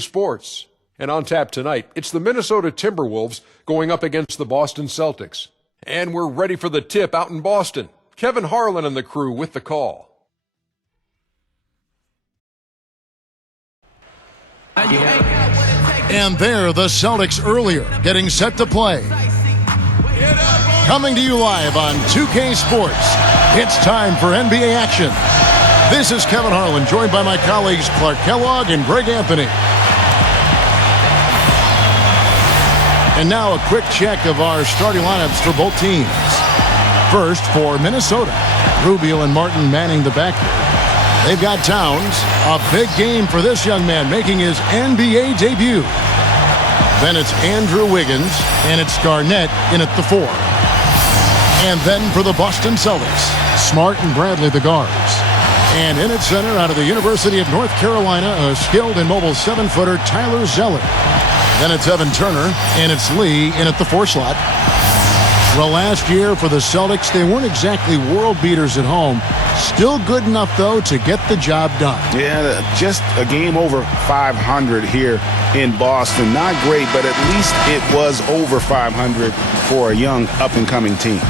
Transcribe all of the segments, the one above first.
Sports. And on tap tonight, it's the Minnesota Timberwolves going up against the Boston Celtics. And we're ready for the tip out in Boston. Kevin Harlan and the crew with the call. And there, the Celtics earlier, getting set to play. Coming to you live on 2K Sports, it's time for NBA action. This is Kevin Harlan, joined by my colleagues Clark Kellogg and Greg Anthony. And now a quick check of our starting lineups for both teams. First, for Minnesota, Rubio and Martin manning the backcourt. They've got Towns, a big game for this young man, making his NBA debut. Then it's Andrew Wiggins, and it's Garnett in at the 4. And then for the Boston Celtics, Smart and Bradley the guards. And in at center, out of the University of North Carolina, a skilled and mobile 7-footer, Tyler Zeller. Then it's Evan Turner, and it's Lee in at the 4 slot. Well, last year for the Celtics, they weren't exactly world beaters at home. Still good enough, though, to get the job done. Yeah, just a game over 500 here in Boston. Not great, but at least it was over 500 for a young, up-and-coming team.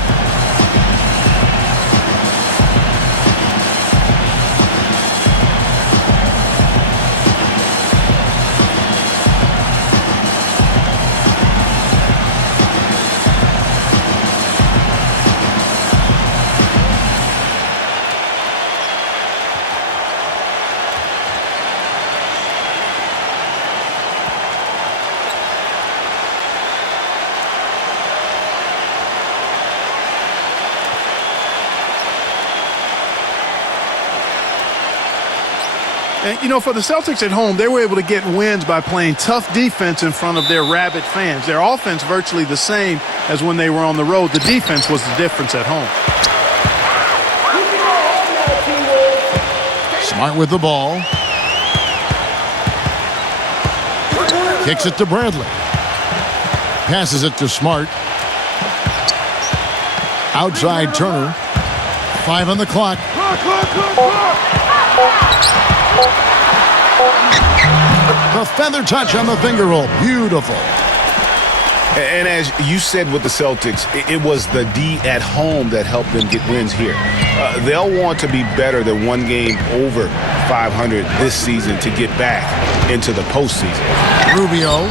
And, you know, for the Celtics at home, they were able to get wins by playing tough defense in front of their rabid fans. Their offense virtually the same as when they were on the road. The defense was the difference at home. Smart with the ball. Kicks it to Bradley. Passes it to Smart. Outside Turner. 5 on the clock. The feather touch on the finger roll. Beautiful. And as you said with the Celtics, it was the D at home that helped them get wins here. They'll want to be better than one game over 500 this season to get back into the postseason. Rubio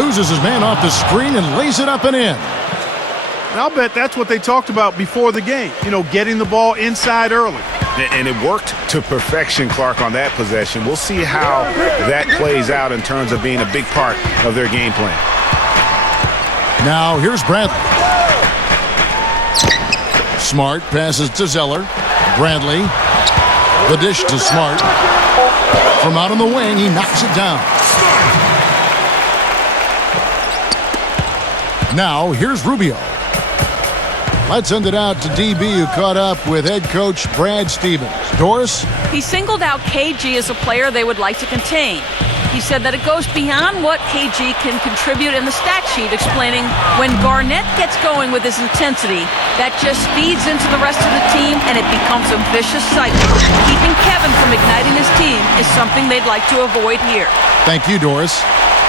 loses his man off the screen and lays it up and in. And I'll bet that's what they talked about before the game. You know, getting the ball inside early. And it worked to perfection, Clark, on that possession. We'll see how that plays out in terms of being a big part of their game plan. Now here's Bradley. Smart passes to Zeller. Bradley. The dish to Smart. From out on the wing, he knocks it down. Now here's Rubio. Let's send it out to DB, who caught up with head coach Brad Stevens. Doris? He singled out KG as a player they would like to contain. He said that it goes beyond what KG can contribute in the stat sheet, explaining when Garnett gets going with his intensity, that just feeds into the rest of the team and it becomes a vicious cycle. Keeping Kevin from igniting his team is something they'd like to avoid here. Thank you, Doris.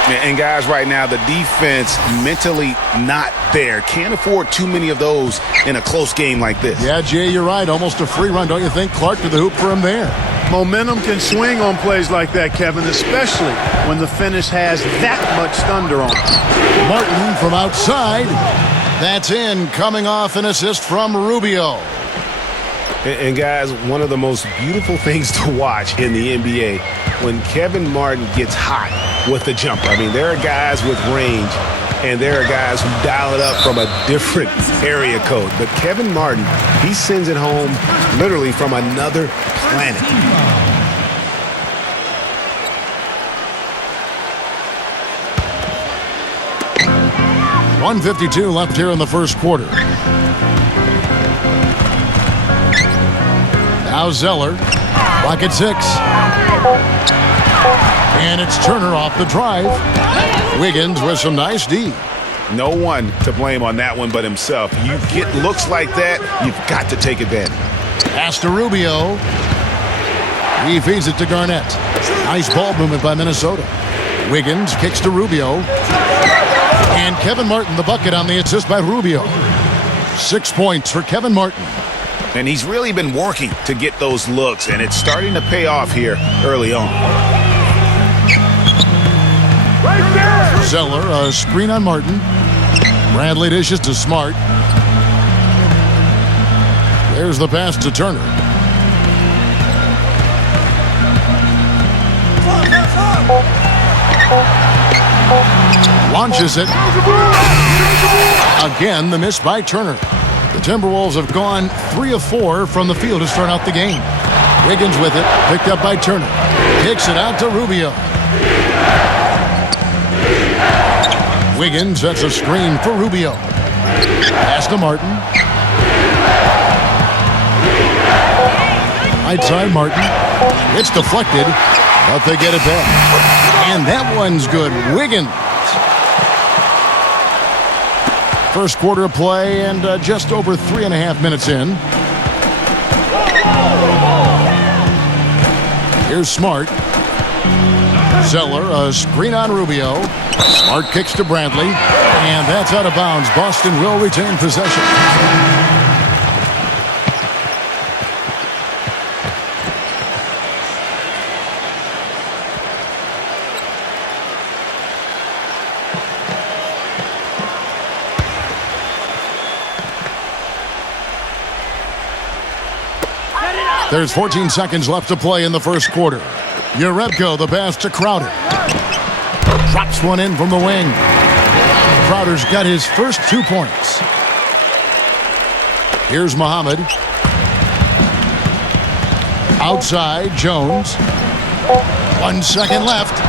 And guys, right now, the defense mentally not there. Can't afford too many of those in a close game like this. Yeah, Jay, you're right. Almost a free run, don't you think? Clark to the hoop for him there. Momentum can swing on plays like that, Kevin, especially when the finish has that much thunder on it. Martin from outside. That's in, coming off an assist from Rubio. And guys, one of the most beautiful things to watch in the NBA, when Kevin Martin gets hot with the jumper. I mean, there are guys with range, and there are guys who dial it up from a different area code. But Kevin Martin, he sends it home literally from another planet. 1:52 left here in the first quarter. Now Zeller, clock at 6. And it's Turner off the drive. Wiggins with some nice D. No one to blame on that one but himself. You get looks like that, you've got to take advantage. Pass to Rubio. He feeds it to Garnett. Nice ball movement by Minnesota. Wiggins kicks to Rubio. And Kevin Martin, the bucket on the assist by Rubio. 6 points for Kevin Martin. And he's really been working to get those looks, and it's starting to pay off here early on. Zeller, a screen on Martin. Bradley dishes to Smart. There's the pass to Turner. Launches it. Again, the miss by Turner. The Timberwolves have gone 3 of 4 from the field to start out the game. Wiggins with it, picked up by Turner. Kicks it out to Rubio. Wiggins sets a screen for Rubio. Pass to Martin. Right side Martin. It's deflected, but they get it back. And that one's good. Wiggins. First quarter of play and just over 3.5 minutes in. Here's Smart. Zeller, a screen on Rubio. Smart kicks to Bradley. And that's out of bounds. Boston will retain possession. There's 14 seconds left to play in the first quarter. Urebko, the pass to Crowder. Drops one in from the wing. Crowder's got his first 2 points. Here's Muhammad. Outside, Jones. 1 second left.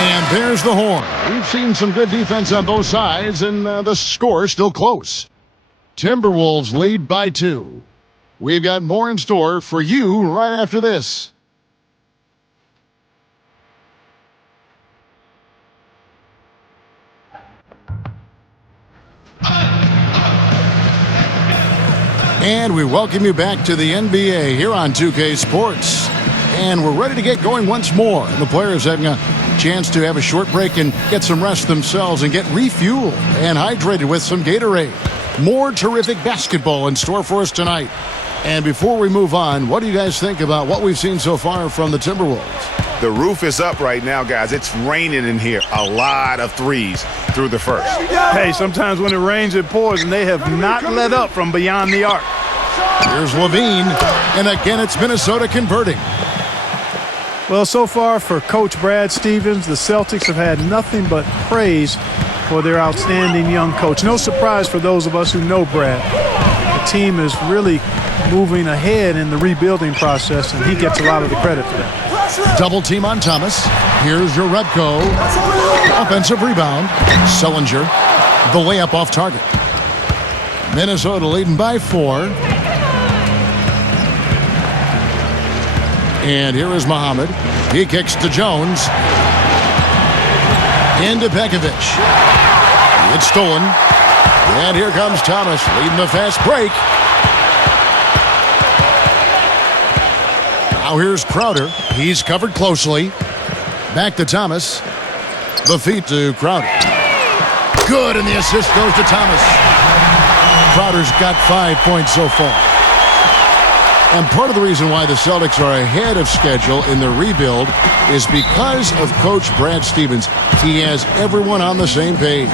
And there's the horn. We've seen some good defense on both sides, and the score still close. Timberwolves lead by 2. We've got more in store for you right after this. And we welcome you back to the NBA here on 2K Sports. And we're ready to get going once more. The players having a chance to have a short break and get some rest themselves and get refueled and hydrated with some Gatorade. More terrific basketball in store for us tonight. And before we move on, what do you guys think about what we've seen so far from the Timberwolves? The roof is up right now, guys. It's raining in here. A lot of threes through the first. Hey, sometimes when it rains, it pours, and they have not let up from beyond the arc. Here's Levine, and again it's Minnesota converting. Well, so far for Coach Brad Stevens, the Celtics have had nothing but praise for their outstanding young coach. No surprise for those of us who know Brad. The team is really moving ahead in the rebuilding process, and he gets a lot of the credit for that. Double team on Thomas. Here's Urebko. Offensive rebound. Sellinger. The layup off target. Minnesota leading by 4. And here is Muhammad. He kicks to Jones. Into Pekovic. It's stolen. And here comes Thomas leading the fast break. Now here's Crowder. He's covered closely. Back to Thomas. The feed to Crowder. Good, and the assist goes to Thomas. Crowder's got 5 points so far. And part of the reason why the Celtics are ahead of schedule in the rebuild is because of Coach Brad Stevens. He has everyone on the same page.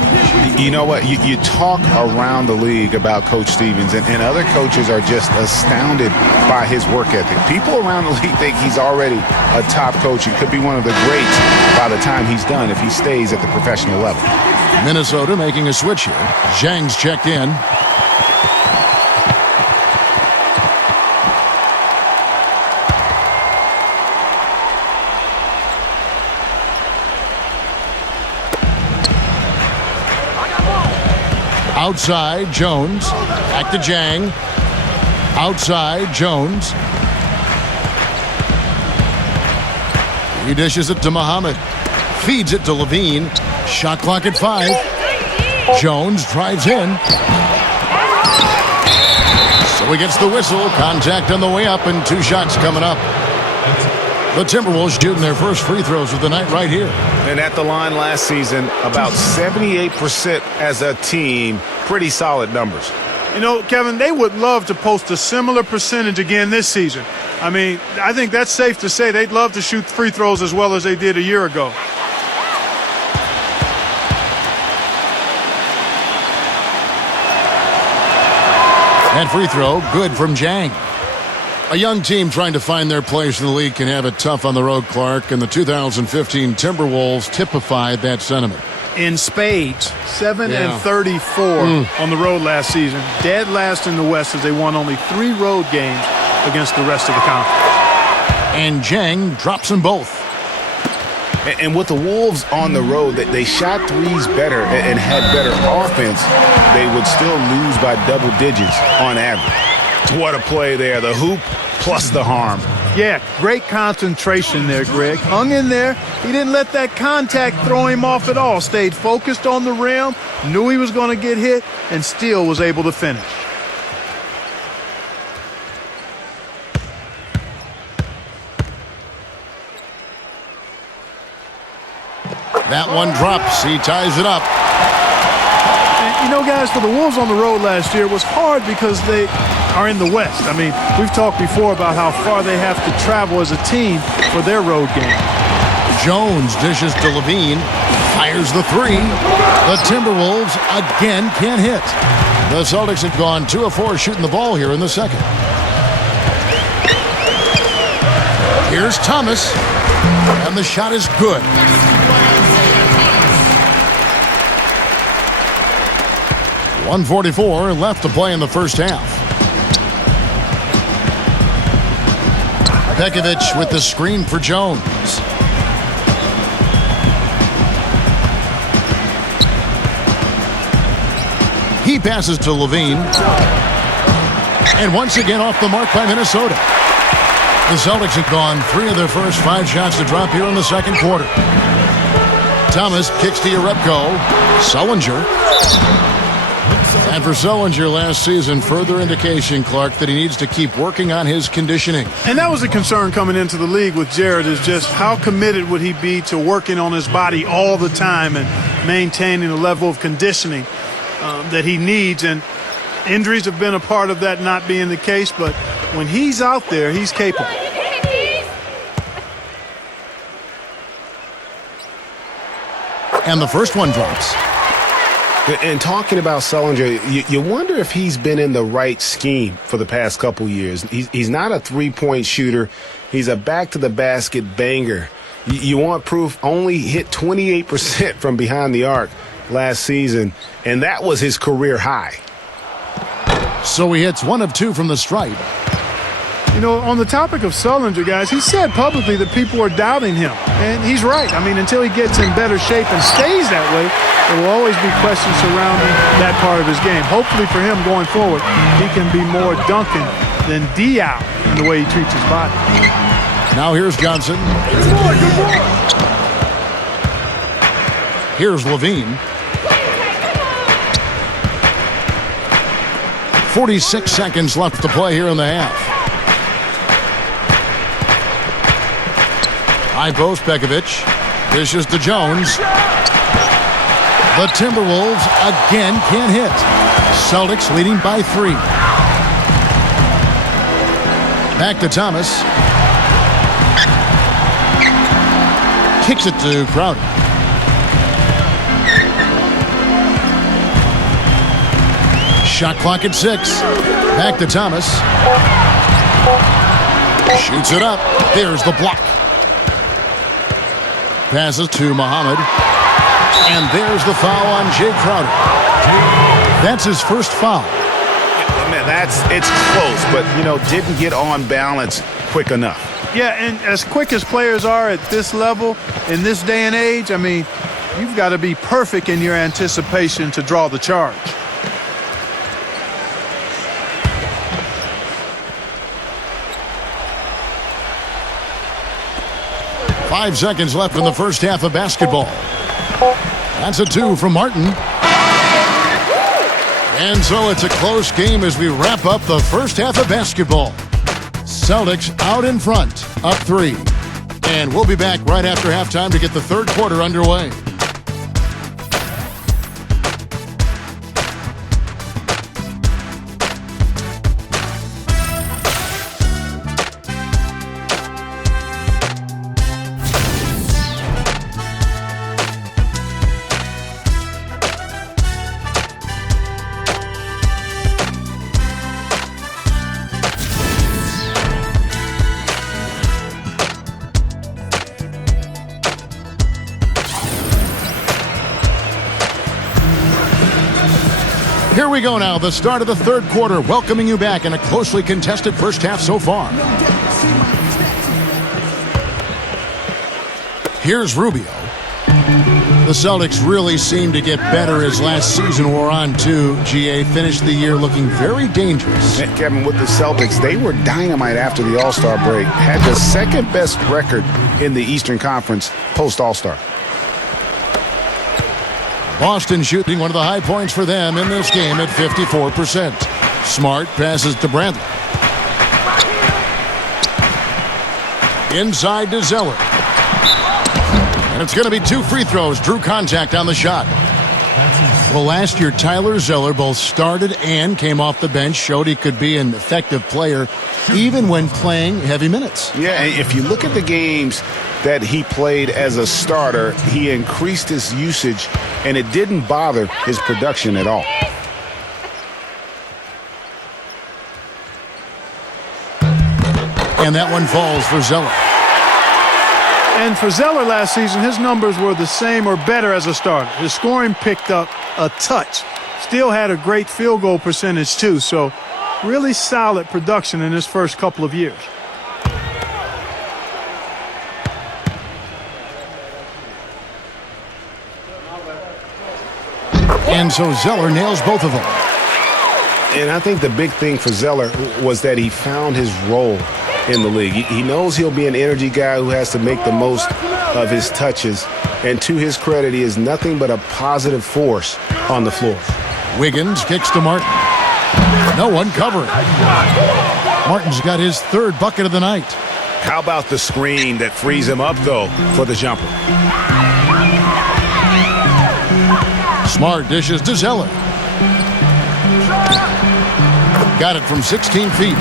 You know what? You talk around the league about Coach Stevens, and other coaches are just astounded by his work ethic. People around the league think he's already a top coach and could be one of the greats by the time he's done if he stays at the professional level. Minnesota making a switch here. Zhang's checked in. Outside, Jones. Back to Zhang. Outside, Jones. He dishes it to Muhammad. Feeds it to Levine. Shot clock at 5. Jones drives in. So he gets the whistle. Contact on the way up and 2 shots coming up. The Timberwolves shooting their first free throws of the night right here. And at the line last season, about 78% as a team. Pretty solid numbers. You know, Kevin, they would love to post a similar percentage again this season. I mean, I think that's safe to say they'd love to shoot free throws as well as they did a year ago. That free throw, good from Jang. A young team trying to find their place in the league can have it tough on the road, Clark, and the 2015 Timberwolves typified that sentiment. In spades, 7-34 on the road last season. Dead last in the West as they won only 3 road games against the rest of the conference. And Jang drops them both. And with the Wolves on the road, they shot threes better and had better offense. They would still lose by double digits on average. What a play there. The hoop plus the harm. Yeah, great concentration there, Greg. Hung in there. He didn't let that contact throw him off at all. Stayed focused on the rim, knew he was going to get hit, and still was able to finish. That one drops. He ties it up. And, you know, guys, for the Wolves on the road last year, it was hard because they are in the West. I mean, we've talked before about how far they have to travel as a team for their road game. Jones dishes to Levine. Fires the three. The Timberwolves again can't hit. The Celtics have gone 2 of 4 shooting the ball here in the second. Here's Thomas. And the shot is good. .144 left to play in the first half. Pekovic with the screen for Jones. He passes to Levine. And once again off the mark by Minnesota. The Celtics have gone 3 of their first 5 shots to drop here in the second quarter. Thomas kicks to Jerebko. Sullinger. And for Sullinger last season, further indication, Clark, that he needs to keep working on his conditioning. And that was a concern coming into the league with Jared, is just how committed would he be to working on his body all the time and maintaining the level of conditioning that he needs. And injuries have been a part of that not being the case, but when he's out there, he's capable. And the first one drops. And talking about Sullinger, you wonder if he's been in the right scheme for the past couple years. He's not a three-point shooter. He's a back-to-the-basket banger. You want proof? Only hit 28% from behind the arc last season, and that was his career high. So he hits 1 of 2 from the stripe. You know, on the topic of Sullinger, guys, he said publicly that people are doubting him. And he's right. I mean, until he gets in better shape and stays that way, there will always be questions surrounding that part of his game. Hopefully for him going forward, he can be more Duncan than Diao in the way he treats his body. Now here's Johnson. Good boy. Here's Levine. 46 seconds left to play here in the half. High post, Pekovic. Dishes to Jones. The Timberwolves again can't hit. Celtics leading by 3. Back to Thomas. Kicks it to Crowder. Shot clock at 6. Back to Thomas. Shoots it up. There's the block. Passes to Muhammad. And there's the foul on Jay Crowder. That's his first foul. Man, it's close, but, didn't get on balance quick enough. Yeah, and as quick as players are at this level, in this day and age, I mean, you've got to be perfect in your anticipation to draw the charge. Five seconds left in the first half of basketball. That's a 2 from Martin. And so it's a close game as we wrap up the first half of basketball. Celtics out in front, up 3. And we'll be back right after halftime to get the third quarter underway. Here we go now, the start of the third quarter, welcoming you back in a closely contested first half so far. Here's Rubio. The Celtics really seemed to get better as last season wore on, too. GA finished the year looking very dangerous. Kevin, with the Celtics, they were dynamite after the All-Star break. Had the second best record in the Eastern Conference post-All-Star. Boston shooting one of the high points for them in this game at 54%. Smart passes to Bradley. Inside to Zeller. And it's going to be 2 free throws. Drew contact on the shot. Well, last year, Tyler Zeller both started and came off the bench, showed he could be an effective player even when playing heavy minutes. Yeah, if you look at the games that he played as a starter, he increased his usage, and it didn't bother his production at all. And that one falls for Zeller. And for Zeller last season, his numbers were the same or better as a starter. His scoring picked up a touch. Still had a great field goal percentage, too. So really solid production in his first couple of years. And so Zeller nails both of them. And I think the big thing for Zeller was that he found his role in the league. He knows he'll be an energy guy who has to make the most of his touches. And to his credit, he is nothing but a positive force on the floor. Wiggins kicks to Martin. No one covering. Martin's got his third bucket of the night. How about the screen that frees him up, though, for the jumper? Smart dishes to Zeller. Got it from 16 feet.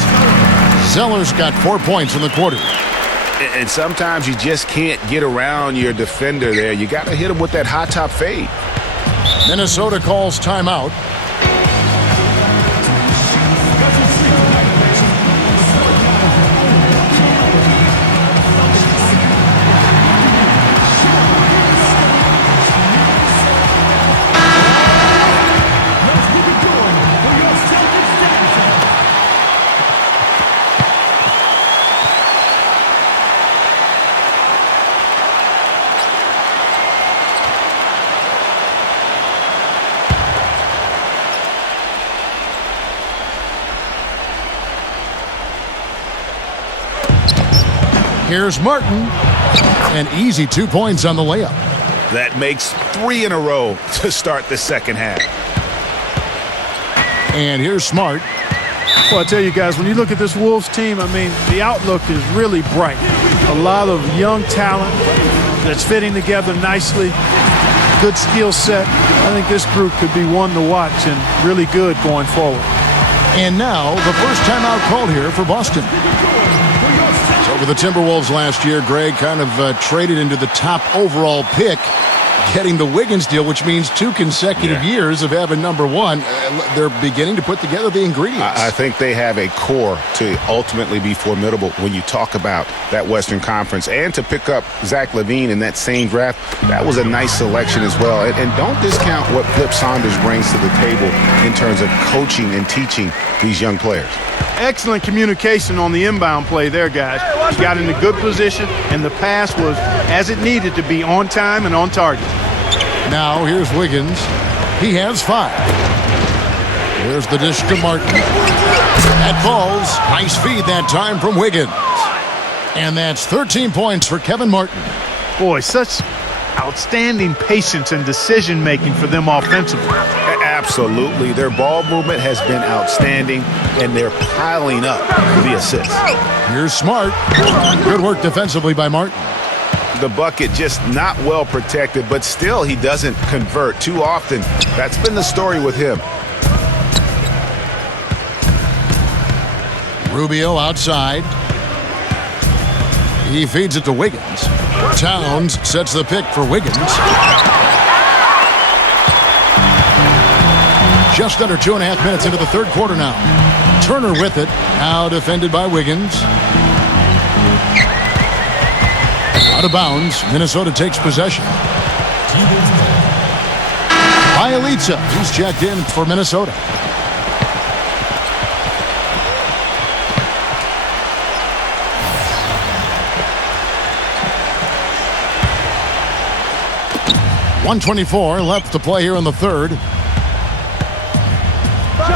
Zeller's got 4 points in the quarter. And sometimes you just can't get around your defender there. You got to hit him with that high top fade. Minnesota calls timeout. Here's Martin. An easy 2 points on the layup. That makes 3 in a row to start the second half. And here's Smart. Well, I tell you guys, when you look at this Wolves team, I mean, the outlook is really bright. A lot of young talent that's fitting together nicely. Good skill set. I think this group could be one to watch and really good going forward. And now the first timeout called here for Boston. So for the Timberwolves last year, Greg kind of traded into the top overall pick, getting the Wiggins deal, which means 2 consecutive years of having number 1. They're beginning to put together the ingredients. I think they have a core to ultimately be formidable when you talk about that Western Conference. And to pick up Zach LaVine in that same draft, that was a nice selection as well. And don't discount what Flip Saunders brings to the table in terms of coaching and teaching these young players. Excellent communication on the inbound play there, guys. He got in a good position, and the pass was as it needed to be, on time and on target. Now here's Wiggins. He has 5. Here's the dish to Martin. That falls. Nice feed that time from Wiggins. And that's 13 points for Kevin Martin. Boy, such outstanding patience and decision-making for them offensively. Absolutely. Their ball movement has been outstanding, and they're piling up the assists. Here's Smart. Good work defensively by Martin. The bucket just not well protected, but still he doesn't convert too often. That's been the story with him. Rubio outside. He feeds it to Wiggins. Towns sets the pick for Wiggins. Just under 2.5 minutes into the third quarter now. Turner with it. Now defended by Wiggins. Out of bounds. Minnesota takes possession. Bielitsa. He's checked in for Minnesota. .124 left to play here in the third.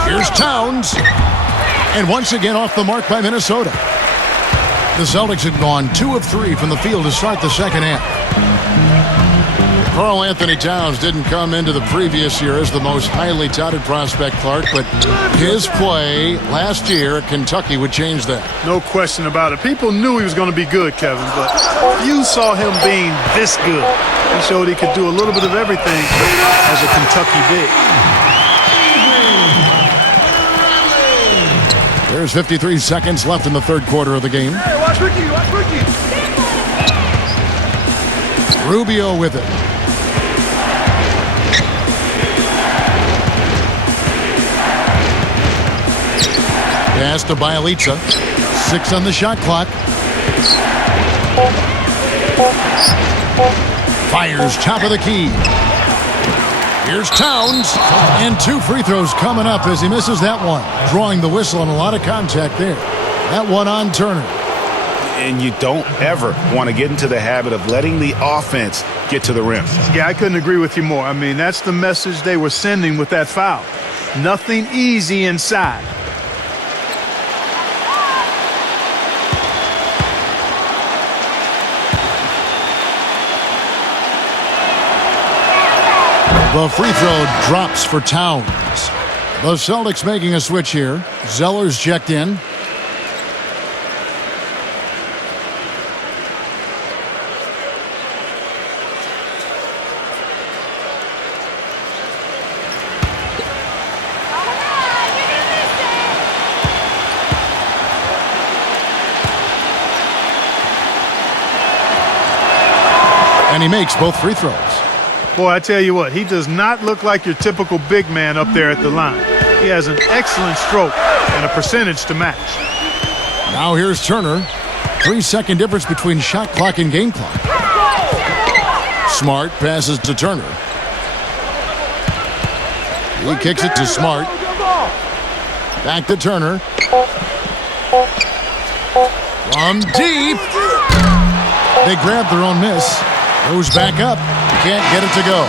Here's Towns. And once again off the mark by Minnesota. The Celtics had gone 2 of 3 from the field to start the second half. Karl Anthony Towns didn't come into the previous year as the most highly touted prospect, Clark, but his play last year at Kentucky would change that. No question about it. People knew he was going to be good, Kevin, but few saw him being this good. He showed he could do a little bit of everything as a Kentucky big. There's 53 seconds left in the third quarter of the game. Hey, watch Ricky, watch Ricky. Rubio with it. Pass to Bielitsa. 6 on the shot clock. Fires top of the key. Here's Towns. And 2 free throws coming up as he misses that one. Drawing the whistle and a lot of contact there. That one on Turner. And you don't ever want to get into the habit of letting the offense get to the rim. Yeah, I couldn't agree with you more. I mean, that's the message they were sending with that foul. Nothing easy inside. The free throw drops for Towns. The Celtics making a switch here. Zeller's checked in. And he makes both free throws. Boy, I tell you what, he does not look like your typical big man up there at the line. He has an excellent stroke and a percentage to match. Now here's Turner. 3-second difference between shot clock and game clock. Smart passes to Turner. He kicks it to Smart. Back to Turner. From deep. They grab their own miss. Goes back up. Can't get it to go.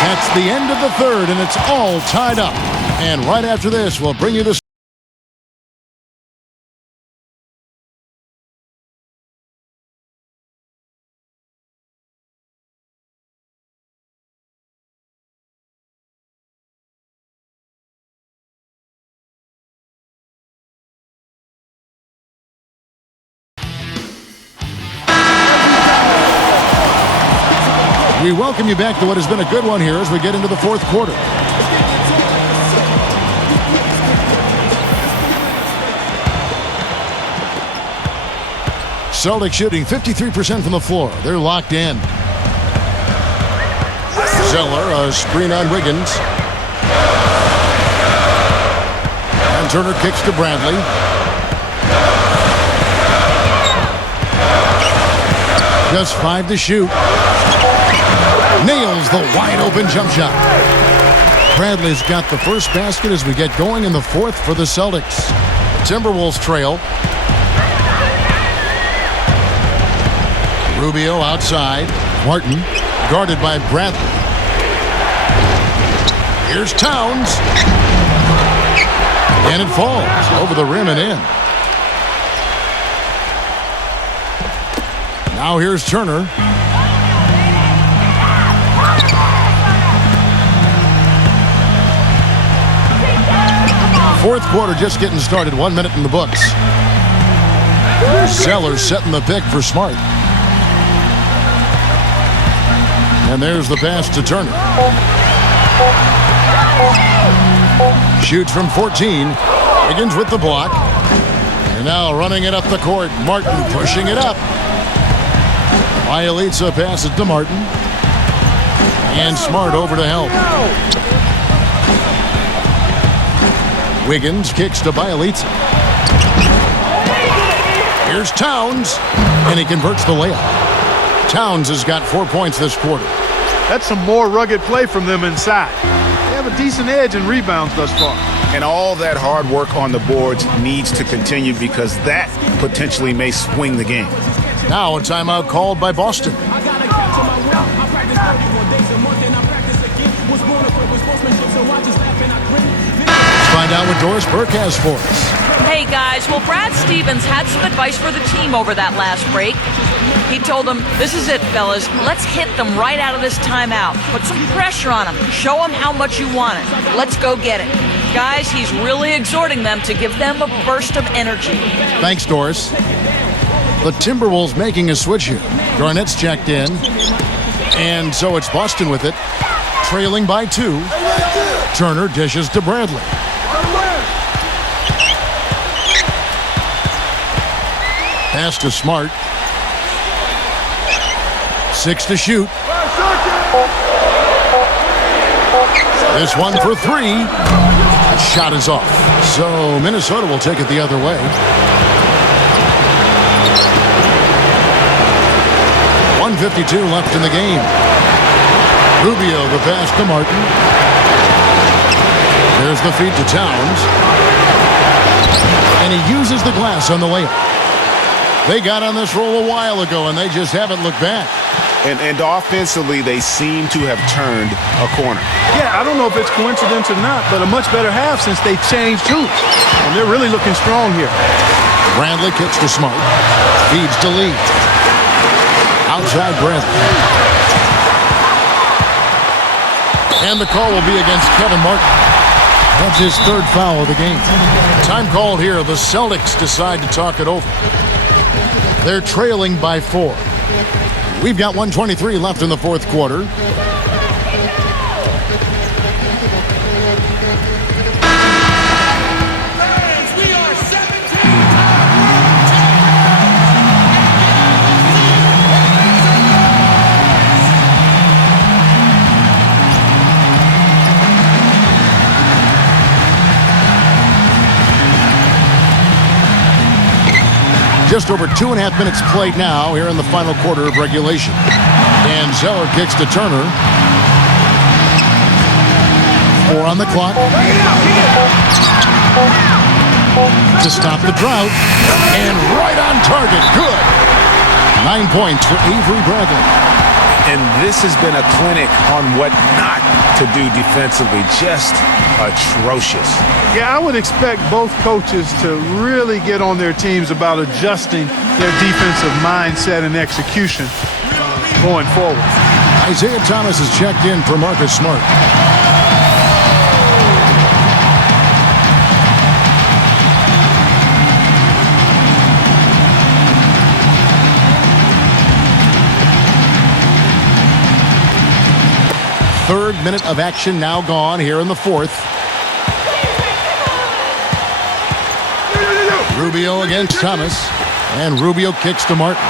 That's the end of the third, and it's all tied up. And right after this, we'll bring you the We welcome you back to what has been a good one here as we get into the fourth quarter. Celtics shooting 53% from the floor. They're locked in. Zeller, a screen on Wiggins. And Turner kicks to Bradley. Just 5 to shoot. Nails the wide-open jump shot. Bradley's got the first basket as we get going in the fourth for the Celtics. Timberwolves trail. Rubio outside. Martin guarded by Bradley. Here's Towns. And it falls over the rim and in. Now here's Turner. Fourth quarter just getting started. 1 minute in the books. Zeller setting the pick for Smart. And there's the pass to Turner. Shoots from 14. Higgins with the block. And now running it up the court. Martin pushing it up. Bielitsa passes to Martin. And Smart over to help. Wiggins kicks to Bielitsa. Here's Towns. And he converts the layup. Towns has got 4 points this quarter. That's some more rugged play from them inside. They have a decent edge in rebounds thus far. And all that hard work on the boards needs to continue because that potentially may swing the game. Now a timeout called by Boston. Let's find out what Doris Burke has for us. Hey guys, well, Brad Stevens had some advice for the team over that last break. He told them, this is it, fellas. Let's hit them right out of this timeout. Put some pressure on them. Show them how much you want it. Let's go get it. Guys, he's really exhorting them to give them a burst of energy. Thanks, Doris. The Timberwolves making a switch here. Garnett's checked in. And so it's Boston with it. Trailing by 2. Turner dishes to Bradley. Pass to Smart. 6 to shoot. This one for 3. The shot is off. So Minnesota will take it the other way. 1:52 left in the game. Rubio the pass to Martin. There's the feed to Towns. And he uses the glass on the layup. They got on this roll a while ago, and they just haven't looked back. And offensively, they seem to have turned a corner. Yeah, I don't know if it's coincidence or not, but a much better half since they changed hoops. And they're really looking strong here. Bradley kicks to Smart. Feeds to Lee. Outside Bradley. And the call will be against Kevin Martin. That's his 3rd foul of the game. Time called here. The Celtics decide to talk it over. They're trailing by 4. We've got 1:23 left in the fourth quarter. Just over 2.5 minutes played now here in the final quarter of regulation. And Zeller kicks to Turner. 4 on the clock. To stop the drought. And right on target. Good. 9 points for Avery Bradley. And this has been a clinic on what not to do defensively. Just atrocious. Yeah, I would expect both coaches to really get on their teams about adjusting their defensive mindset and execution going forward. Isaiah Thomas has checked in for Marcus Smart. Third minute of action now gone here in the fourth. Rubio against Thomas. And Rubio kicks to Martin.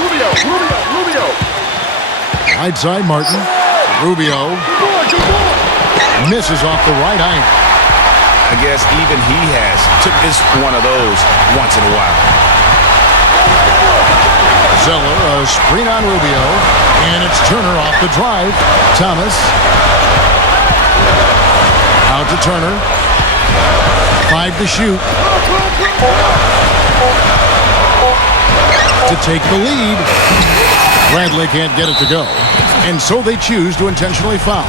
Rubio. Right side Martin. Rubio misses off the right iron. I guess even he has took this one of those once in a while. Zeller, a screen on Rubio. And it's Turner off the drive. Thomas. Out to Turner. 5 to shoot. To take the lead. Bradley can't get it to go. And so they choose to intentionally foul.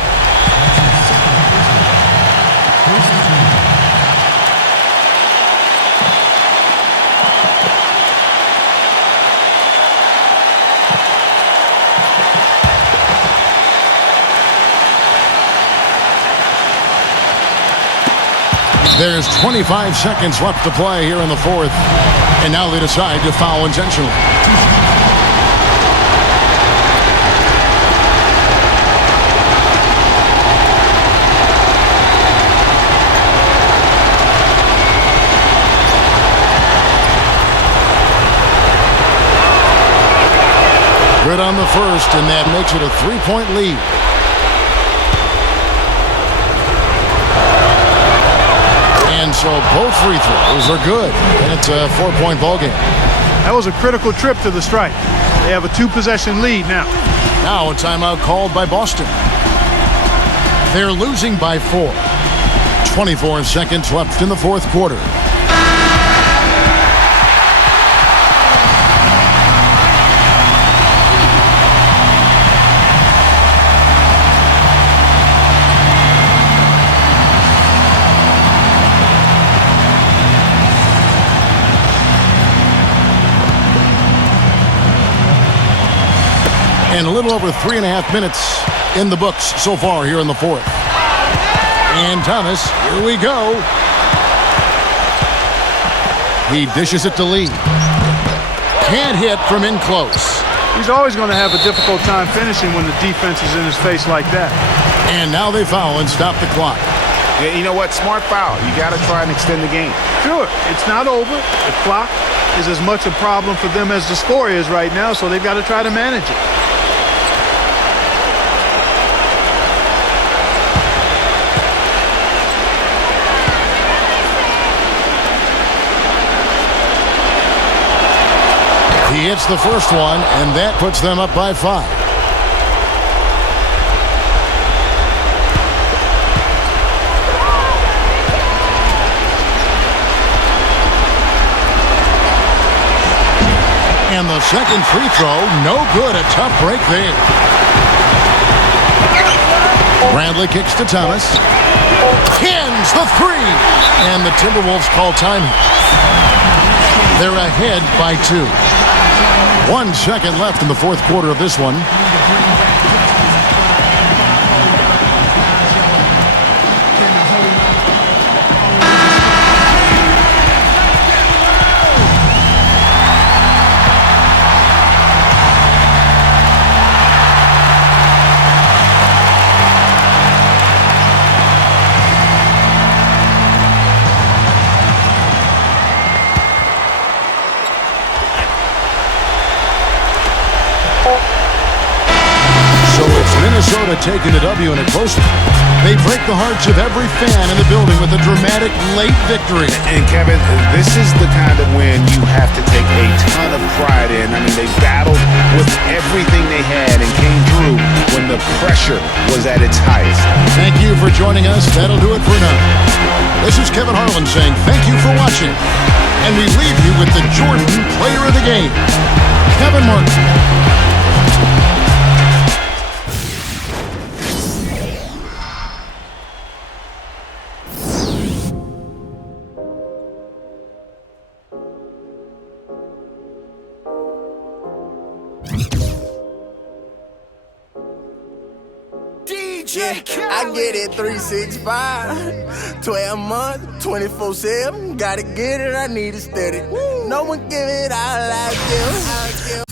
There's 25 seconds left to play here in the fourth. And now they decide to foul intentionally. Good on the first, and that makes it a 3-point lead. And so both free throws are good, and it's a 4-point ballgame. That was a critical trip to the stripe. They have a 2-possession lead now. Now a timeout called by Boston. They're losing by 4. 24 seconds left in the fourth quarter. And a little over 3.5 minutes in the books so far here in the fourth. And Thomas, here we go. He dishes it to Lee. Can't hit from in close. He's always going to have a difficult time finishing when the defense is in his face like that. And now they foul and stop the clock. Yeah, you know what? Smart foul. You got to try and extend the game. Sure, it's not over. The clock is as much a problem for them as the score is right now, so they've got to try to manage it. He hits the first one, and that puts them up by 5. And the second free throw, no good. A tough break there. Bradley kicks to Thomas. Pins the 3. And the Timberwolves call timeout. They're ahead by 2. 1 second left in the fourth quarter of this one. Minnesota taking the W in a close one. They break the hearts of every fan in the building with a dramatic late victory. And Kevin, this is the kind of win you have to take a ton of pride in. I mean, they battled with everything they had and came through when the pressure was at its highest. Thank you for joining us. That'll do it for now. This is Kevin Harlan saying thank you for watching. And we leave you with the Jordan Player of the Game, Kevin Martin. I get it 365, 12 months, 24/7. Gotta get it, I need it steady. No one give it out like you.